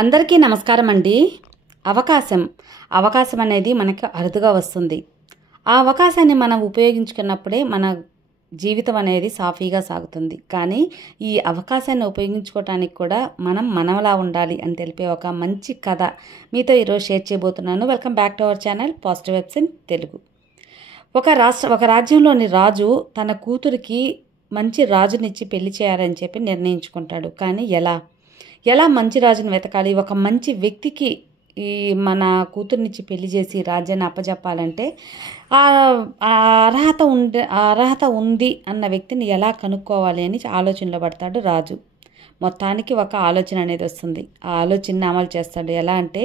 అందరికీ నమస్కారం అండి. అవకాశం అనేది మనకి అరుదుగా వస్తుంది. ఆ అవకాశాన్ని మనం ఉపయోగించుకున్నప్పుడే మన జీవితం అనేది సాఫీగా సాగుతుంది. కానీ ఈ అవకాశాన్ని ఉపయోగించుకోవటానికి కూడా మనలా ఉండాలి అని తెలిపే ఒక మంచి కథ మీతో ఈరోజు షేర్ చేయబోతున్నాను. Welcome back to our channel positive webs in Telugu. ఒక రాజ్యంలోని రాజు తన కూతురికి మంచి రాజునిచ్చి పెళ్లి చేయాలని చెప్పి నిర్ణయించుకుంటాడు. కానీ ఎలా మంచి రాజుని వెతకాలి, ఒక మంచి వ్యక్తికి ఈ మన కూతుర్నిచ్చి పెళ్లి చేసి రాజ్యాన్ని అప్పజెప్పాలంటే ఆ అర్హత ఉంది అన్న వ్యక్తిని ఎలా కనుక్కోవాలి అని ఆలోచనలో పడతాడు రాజు. మొత్తానికి ఒక ఆలోచన అనేది వస్తుంది. ఆ ఆలోచనని అమలు చేస్తాడు. ఎలా అంటే,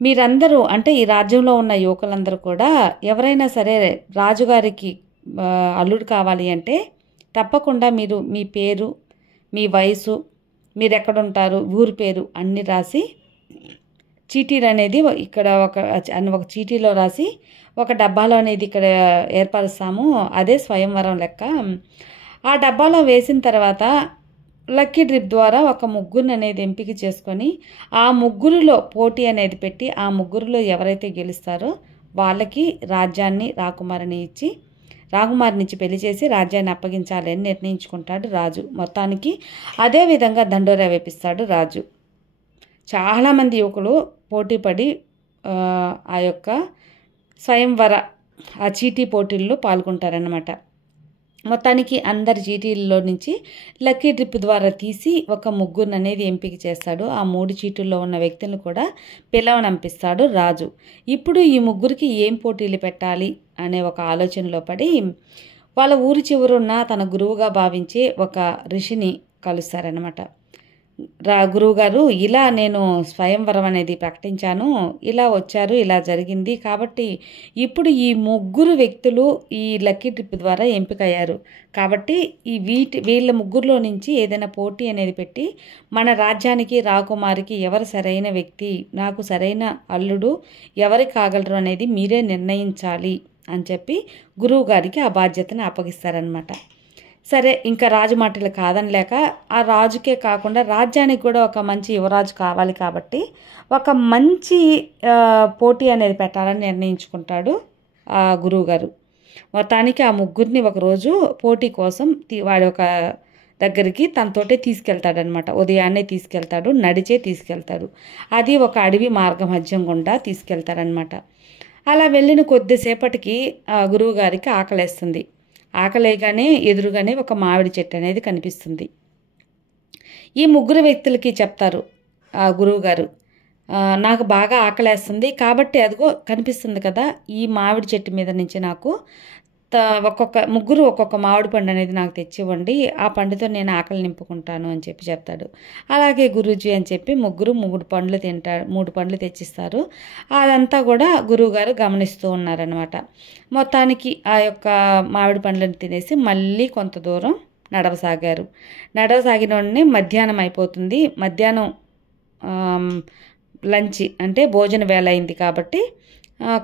మీరందరూ అంటే ఈ రాజ్యంలో ఉన్న యువకులందరూ కూడా ఎవరైనా సరే రాజుగారికి అల్లుడు కావాలి అంటే తప్పకుండా మీరు మీ పేరు, మీ వయసు, మీరు ఎక్కడుంటారు, ఊరి పేరు అన్నీ రాసి చీటీలు అనేది ఇక్కడ ఒక చీటీలో రాసి ఒక డబ్బాలో అనేది ఇక్కడ ఏర్పరుస్తాము. అదే స్వయంవరం లెక్క. ఆ డబ్బాలో వేసిన తర్వాత లక్కీ డ్రిప్ ద్వారా ఒక ముగ్గురిని అనేది ఎంపిక చేసుకొని ఆ ముగ్గురిలో పోటీ అనేది పెట్టి ఆ ముగ్గురిలో ఎవరైతే గెలుస్తారో వాళ్ళకి రాజ్యాన్ని రాకుమారినిచ్చి పెళ్లి చేసి రాజ్యాన్ని అప్పగించాలి అని నిర్ణయించుకుంటాడు రాజు. మొత్తానికి అదే విధంగా దండోరా వేపిస్తాడు రాజు. చాలామంది యువకులు పోటీపడి ఆ యొక్క స్వయంవర ఆ చీటీ పోటీల్లో పాల్గొంటారన్నమాట. మొత్తానికి అందరి చీటీల్లో నుంచి లక్కీ డ్రిప్ ద్వారా తీసి ఒక ముగ్గురిని అనేది ఎంపిక చేస్తాడు. ఆ 3 చీటీల్లో ఉన్న వ్యక్తులను కూడా పిలవనంపిస్తాడు రాజు. ఇప్పుడు ఈ ముగ్గురికి ఏం పోటీలు పెట్టాలి అనే ఒక ఆలోచనలో పడి వాళ్ళ ఊరి చివరున్న తన గురువుగా భావించే ఒక ఋషిని కలుస్తారనమాట. గురువుగారు, ఇలా నేను స్వయంవరం అనేది ప్రకటించాను, ఇలా వచ్చారు, ఇలా జరిగింది, కాబట్టి ఇప్పుడు ఈ ముగ్గురు వ్యక్తులు ఈ లక్కీ ట్రిప్ ద్వారా ఎంపికయ్యారు, కాబట్టి వీళ్ళ ముగ్గురులో నుంచి ఏదైనా పోటీ అనేది పెట్టి మన రాజ్యానికి రాకుమారికి ఎవరు సరైన వ్యక్తి, నాకు సరైన అల్లుడు ఎవరికి కాగలరు అనేది మీరే నిర్ణయించాలి అని చెప్పి గురువు గారికి ఆ బాధ్యతను అప్పగిస్తారనమాట. సరే, ఇంకా రాజు మాటలు కాదనిలేక ఆ రాజుకే కాకుండా రాజ్యానికి కూడా ఒక మంచి యువరాజు కావాలి కాబట్టి ఒక మంచి పోటీ అనేది పెట్టాలని నిర్ణయించుకుంటాడు ఆ గురువుగారు. మొత్తానికి ఆ ముగ్గురిని ఒకరోజు పోటీ కోసం వాడి ఒక దగ్గరికి తనతోటే తీసుకెళ్తాడనమాట. ఉదయాన్నే తీసుకెళ్తాడు, నడిచే తీసుకెళ్తాడు. అది ఒక అడవి మార్గ మధ్యం గుండా తీసుకెళ్తారనమాట. అలా వెళ్ళిన కొద్దిసేపటికి ఆ గురువుగారికి ఆకలేస్తుంది. ఆకలేగానే ఎదురుగానే ఒక మామిడి చెట్టు అనేది కనిపిస్తుంది. ఈ ముగ్గురు వ్యక్తులకి చెప్తారు ఆ గురువుగారు, నాకు బాగా ఆకలేస్తుంది కాబట్టి అదిగో కనిపిస్తుంది కదా, ఈ మామిడి చెట్టు మీద నుంచి నాకు ముగ్గురు ఒక్కొక్క మామిడి పండు అనేది నాకు తెచ్చివ్వండి, ఆ పండుతో నేను ఆకలి నింపుకుంటాను అని చెప్పి చెప్తాడు. అలాగే గురూజీ అని చెప్పి ముగ్గురు 3 పండ్లు తెచ్చిస్తారు. అదంతా కూడా గురువుగారు గమనిస్తూ ఉన్నారనమాట. మొత్తానికి ఆ యొక్క మామిడి పండ్లను తినేసి మళ్ళీ కొంత దూరం నడవసాగిన వెంటనే మధ్యాహ్నం అయిపోతుంది. మధ్యాహ్నం లంచ్ అంటే భోజన వేళ అయింది కాబట్టి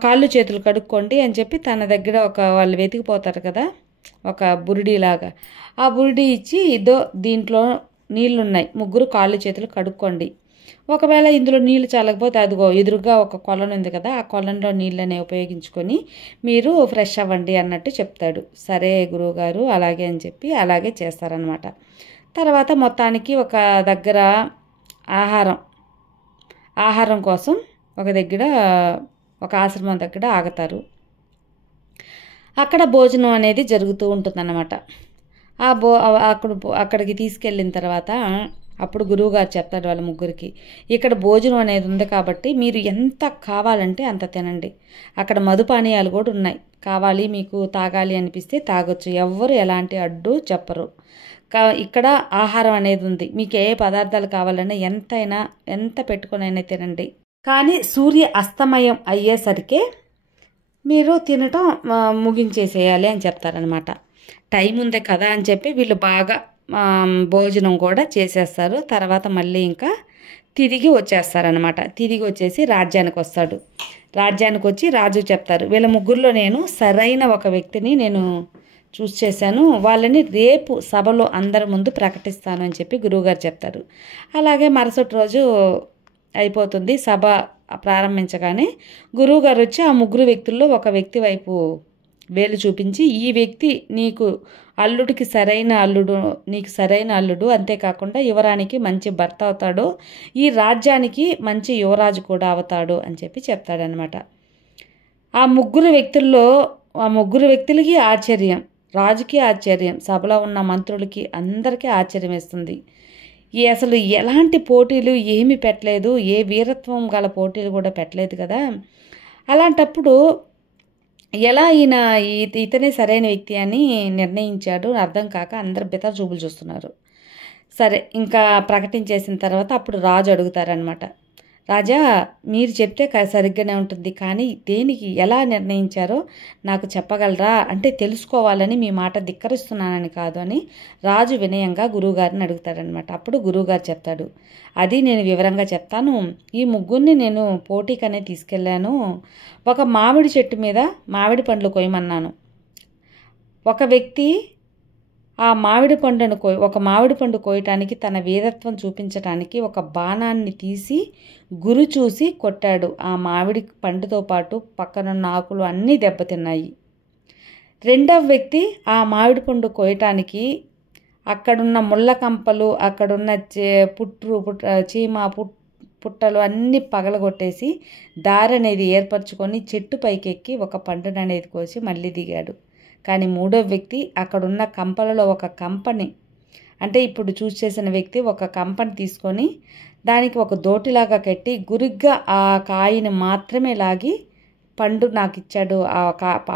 కాళ్ళు చేతులు కడుక్కోండి అని చెప్పి తన దగ్గర వాళ్ళు వెతికిపోతారు కదా, ఒక బురిడీలాగా, ఆ బురిడీ ఇచ్చి దీంట్లో నీళ్లున్నాయి, ముగ్గురు కాళ్ళు చేతులు కడుక్కోండి, ఒకవేళ ఇందులో నీళ్లు చాలకపోతే అదిగో ఎదురుగా ఒక కొలను ఉంది కదా, ఆ కొలంలో నీళ్ళని ఉపయోగించుకొని మీరు ఫ్రెష్ అవ్వండి అన్నట్టు చెప్తాడు. సరే గురువుగారు అలాగే అని చెప్పి అలాగే చేస్తారనమాట. తర్వాత మొత్తానికి ఒక దగ్గర ఆహారం కోసం ఒక ఆశ్రమం దగ్గర ఆగుతారు. అక్కడ భోజనం అనేది జరుగుతూ ఉంటుందన్నమాట. అక్కడికి తీసుకెళ్ళిన తర్వాత అప్పుడు గురువుగారు చెప్తాడు వాళ్ళ ముగ్గురికి, ఇక్కడ భోజనం అనేది ఉంది కాబట్టి మీరు ఎంత కావాలంటే అంత తినండి, అక్కడ మధుపానీయాలు కూడా ఉన్నాయి, కావాలి మీకు తాగాలి అనిపిస్తే తాగొచ్చు, ఎవ్వరు ఎలాంటి అడ్డు చెప్పరు, ఇక్కడ ఆహారం అనేది ఉంది, మీకు ఏ పదార్థాలు కావాలన్నా ఎంత పెట్టుకునైనా తినండి, కానీ సూర్య అస్తమయం అయ్యేసరికే మీరు తినటం ముగించేసేయాలి అని చెప్తారనమాట. టైం ఉంది కదా అని చెప్పి వీళ్ళు బాగా భోజనం కూడా చేసేస్తారు. తర్వాత మళ్ళీ ఇంకా తిరిగి వచ్చేస్తారనమాట. తిరిగి వచ్చేసి రాజ్యానికి వస్తాడు. రాజ్యానికి వచ్చి రాజు చెప్తారు, వీళ్ళ ముగ్గురులో నేను సరైన ఒక వ్యక్తిని నేను చూస్ చేశాను, వాళ్ళని రేపు సభలో అందరి ముందు ప్రకటిస్తాను అని చెప్పి గురువుగారు చెప్తారు. అలాగే మరుసటి రోజు అయిపోతుంది. సభ ప్రారంభించగానే గురువుగారు వచ్చి ఆ ముగ్గురు వ్యక్తుల్లో ఒక వ్యక్తి వైపు వేలు చూపించి, ఈ వ్యక్తి నీకు అల్లుడికి సరైన అల్లుడు, నీకు సరైన అల్లుడు, అంతేకాకుండా యువరానికి మంచి భర్త అవుతాడు, ఈ రాజ్యానికి మంచి యువరాజు కూడా అవుతాడు అని చెప్పి చెప్తాడనమాట. ఆ ముగ్గురు వ్యక్తులకి ఆశ్చర్యం, రాజుకి ఆశ్చర్యం, సభలో ఉన్న మంత్రులకి అందరికీ ఆశ్చర్యం వేస్తుంది. అసలు ఎలాంటి పోటీలు ఏమీ పెట్టలేదు, ఏ వీరత్వం గల పోటీలు కూడా పెట్టలేదు కదా. అలాంటప్పుడు ఎలా ఇతనే సరైన వ్యక్తి అని నిర్ణయించాడు అర్థం కాక అందరు బితర చూపులు చూస్తున్నారు. సరే, ఇంకా ప్రకటించేసిన తర్వాత అప్పుడు రాజు అడుగుతారనమాట, రాజా మీరు చెప్తే సరిగ్గానే ఉంటుంది, కానీ దేనికి ఎలా నిర్ణయించారో నాకు చెప్పగలరా అంటే తెలుసుకోవాలని, మీ మాట ధిక్కరిస్తున్నానని కాదు అని రాజు వినయంగా గురువుగారిని అడుగుతాడనమాట. అప్పుడు గురువుగారు చెప్తాడు, అది నేను వివరంగా చెప్తాను. ఈ ముగ్గురిని నేను పోటీకనే తీసుకెళ్ళాను. ఒక మామిడి చెట్టు మీద మామిడి పండ్లు కొయ్యమన్నాను. ఒక వ్యక్తి ఒక మామిడి పండు కోయటానికి తన వీరత్వం చూపించటానికి ఒక బాణాన్ని తీసి గురి చూసి కొట్టాడు. ఆ మామిడి పండుతో పాటు పక్కనున్న ఆకులు అన్నీ దెబ్బతిన్నాయి. రెండవ వ్యక్తి ఆ మామిడి పండు కోయటానికి అక్కడున్న ముళ్ళ కంపలు, అక్కడున్న చీమ పుట్టలు అన్నీ పగలగొట్టేసి దారి అనేది ఏర్పరచుకొని చెట్టు పైకెక్కి ఒక పండును అనేది కోసి మళ్ళీ దిగాడు. కానీ మూడవ వ్యక్తి అక్కడున్న కంపలలో ఒక కంపని, అంటే ఇప్పుడు చూస్ చేసిన వ్యక్తి ఒక కంపని తీసుకొని దానికి ఒక దోటిలాగా కట్టి గురిగ్గా ఆ కాయని మాత్రమే లాగి పండు నాకు ఇచ్చాడు.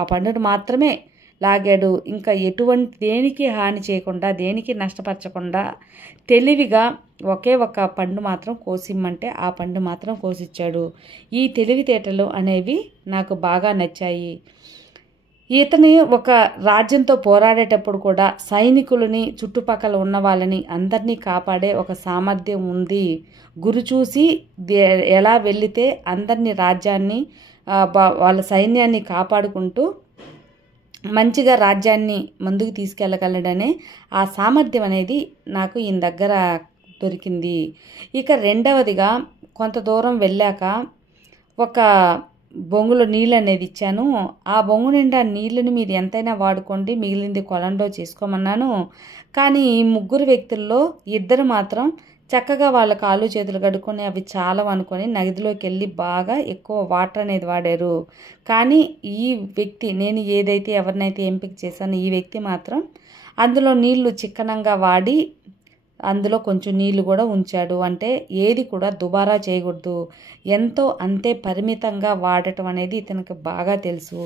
ఆ పండును మాత్రమే లాగాడు. ఇంకా ఎటువంటి దేనికి హాని చేయకుండా, దేనికి నష్టపరచకుండా తెలివిగా ఒకే ఒక పండు మాత్రం కోసిమ్మంటే ఆ పండు మాత్రం కోసిచ్చాడు. ఈ తెలివితేటలు అనేవి నాకు బాగా నచ్చాయి. ఇతని ఒక రాజ్యంతో పోరాడేటప్పుడు కూడా సైనికులని, చుట్టుపక్కల ఉన్న వాళ్ళని అందరినీ కాపాడే ఒక సామర్థ్యం ఉంది. గురి చూసి ఎలా వెళితే అందరినీ, రాజ్యాన్ని, వాళ్ళ సైన్యాన్ని కాపాడుకుంటూ మంచిగా రాజ్యాన్ని ముందుకు తీసుకెళ్ళగలడనే ఆ సామర్థ్యం అనేది నాకు ఈయన దగ్గర దొరికింది. ఇక రెండవదిగా కొంత దూరం వెళ్ళాక ఒక బొంగులో నీళ్ళు అనేది ఇచ్చాను. ఆ బొంగు నిండా నీళ్ళని మీరు ఎంతైనా వాడుకోండి, మిగిలింది కొలంలో చేసుకోమన్నాను. కానీ ఈ ముగ్గురు వ్యక్తుల్లో ఇద్దరు మాత్రం చక్కగా వాళ్ళ కాళ్ళు చేతులు కడుక్కొని అవి చాలవు అనుకొని నదిలోకి వెళ్ళి బాగా ఎక్కువ వాటర్ అనేది వాడారు. కానీ ఈ వ్యక్తి, నేను ఎవరినైతే ఎంపిక చేశానో ఈ వ్యక్తి మాత్రం అందులో నీళ్లు చిక్కనంగా వాడి అందులో కొంచెం నీళ్లు కూడా ఉంచాడు. అంటే ఏది కూడా దుబారా చేయకూడదు, ఎంతో అంతే పరిమితంగా వాడటం అనేది ఇతనికి బాగా తెలుసు.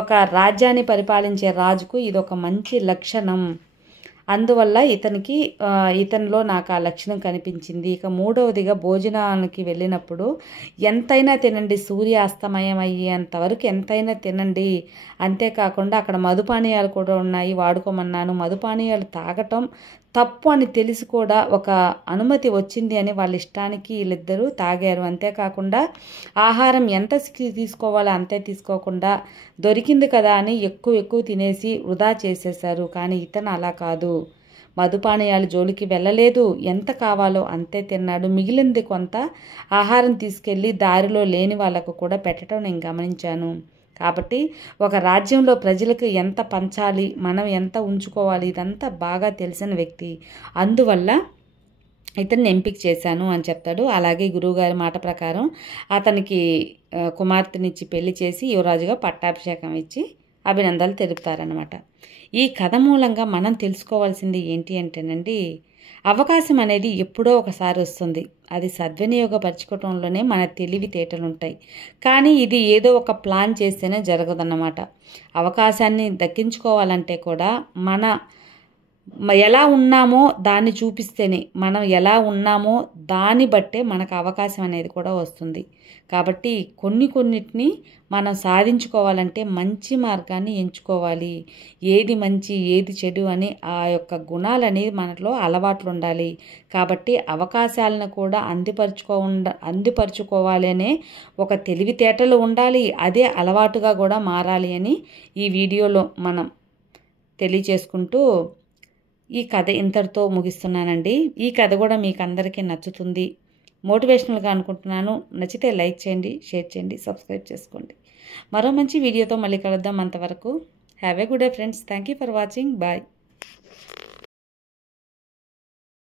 ఒక రాజ్యాన్ని పరిపాలించే రాజుకు ఇది ఒక మంచి లక్షణం. అందువల్ల ఇతనిలో నాకు ఆ లక్షణం కనిపించింది. ఇక మూడవదిగా భోజనానికి వెళ్ళినప్పుడు ఎంతైనా తినండి, సూర్యాస్తమయం అయ్యేంతవరకు ఎంతైనా తినండి. అంతేకాకుండా అక్కడ మధుపానీయాలు కూడా ఉన్నాయి, వాడుకోమన్నాను. మధుపానీయాలు తాగటం తప్పు అని తెలిసి కూడా ఒక అనుమతి వచ్చింది అని వాళ్ళ ఇష్టానికి వీళ్ళిద్దరూ తాగారు. అంతేకాకుండా ఆహారం ఎంత తీసుకోవాలో అంతే తీసుకోకుండా దొరికింది కదా అని ఎక్కువ తినేసి వృధా చేసేశారు. కానీ ఇతను అలా కాదు, మధుపానీయాల జోలికి వెళ్ళలేదు, ఎంత కావాలో అంతే తిన్నాడు. మిగిలింది కొంత ఆహారం తీసుకెళ్ళి దారిలో లేని వాళ్ళకు కూడా పెట్టడం నేను గమనించాను. కాబట్టి ఒక రాజ్యంలో ప్రజలకు ఎంత పంచాలి, మనం ఎంత ఉంచుకోవాలి, ఇదంతా బాగా తెలిసిన వ్యక్తి. అందువల్ల ఇతన్ని ఎంపిక చేశాను అని చెప్తాడు. అలాగే గురువుగారి మాట ప్రకారం అతనికి కుమార్తెనిచ్చి పెళ్లి చేసి యువరాజుగా పట్టాభిషేకం ఇచ్చి అభినందనలు తెలుపుతారనమాట. ఈ కథ మూలంగా మనం తెలుసుకోవాల్సింది ఏంటి అంటేనండి, అవకాశం అనేది ఎప్పుడో ఒకసారి వస్తుంది, అది సద్వినియోగపరచుకోవడంలోనే మన తెలివితేటలు ఉంటాయి. కానీ ఇది ఏదో ఒక ప్లాన్ చేస్తేనే జరగదన్నమాట. అవకాశాన్ని దక్కించుకోవాలంటే కూడా ఎలా ఉన్నామో దాన్ని చూపిస్తేనే, మనం ఎలా ఉన్నామో దాన్ని బట్టే మనకు అవకాశం అనేది కూడా వస్తుంది. కాబట్టి కొన్నిటిని మనం సాధించుకోవాలంటే మంచి మార్గాన్ని ఎంచుకోవాలి. ఏది మంచి ఏది చెడు అని ఆ యొక్క గుణాలు అనేది మనలో అలవాట్లు ఉండాలి. కాబట్టి అవకాశాలను కూడా అందిపరుచుకోవాలి అనే ఒక తెలివితేటలు ఉండాలి, అదే అలవాటుగా కూడా మారాలి అని ఈ వీడియోలో మనం తెలియచేసుకుంటూ ఈ కథ ఇంతటితో ముగిస్తున్నానండి. ఈ కథ కూడా మీకు అందరికీ నచ్చుతుంది, మోటివేషనల్గా అనుకుంటున్నాను. నచ్చితే లైక్ చేయండి, షేర్ చేయండి, సబ్స్క్రైబ్ చేసుకోండి. మరో మంచి వీడియోతో మళ్ళీ కలుద్దాం. అంతవరకు have a good day friends. Thank you for watching. Bye.